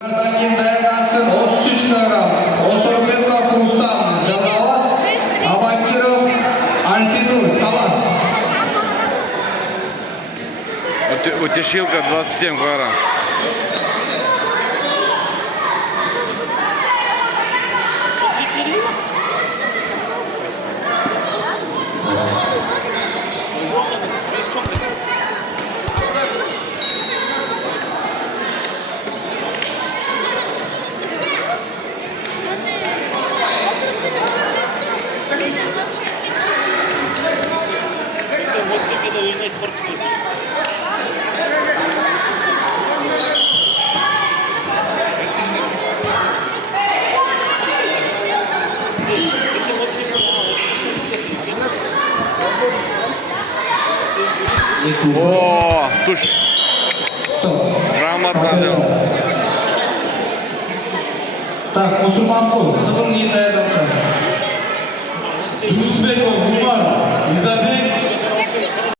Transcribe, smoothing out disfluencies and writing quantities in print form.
Keyin dayanasi 33 kg. Osorbekov Rustam, Janovat, Abakirov, Alfinur, Talas. Утешилка 27 килограмм. О, туш. Рамат назел. Так, Мусульманқұл, қызыл не дайындап тұрасың?